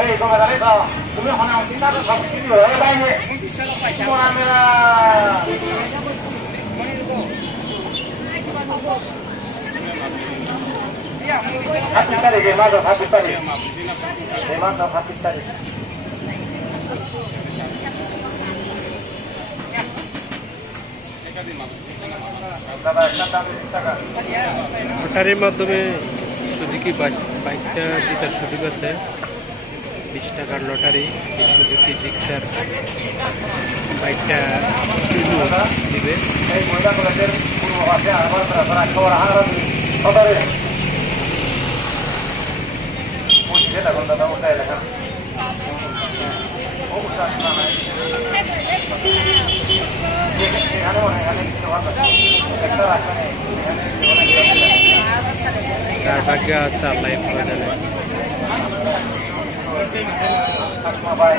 এই, তোমার জানি তো, তুমি হনে চিন্তা তো সব কিছু হয়ে বাইরে মোরা মেরা ছাব্বিশ তারিখে মাস ছাব্বিশ তারিখ এই মাস ছাব্বিশ তারিখ লটারির মাধ্যমে সুজুকি বাইক- বাইকটা জেতার সুযোগ আছে? বিশ টাকার লটারি এই সুজুকি জিক্সার বাইকটা দিবে। এখানে একটা রাস্তা নেই তার ভাগ্য আছে আল্লাহ ভালো জানে। ভাই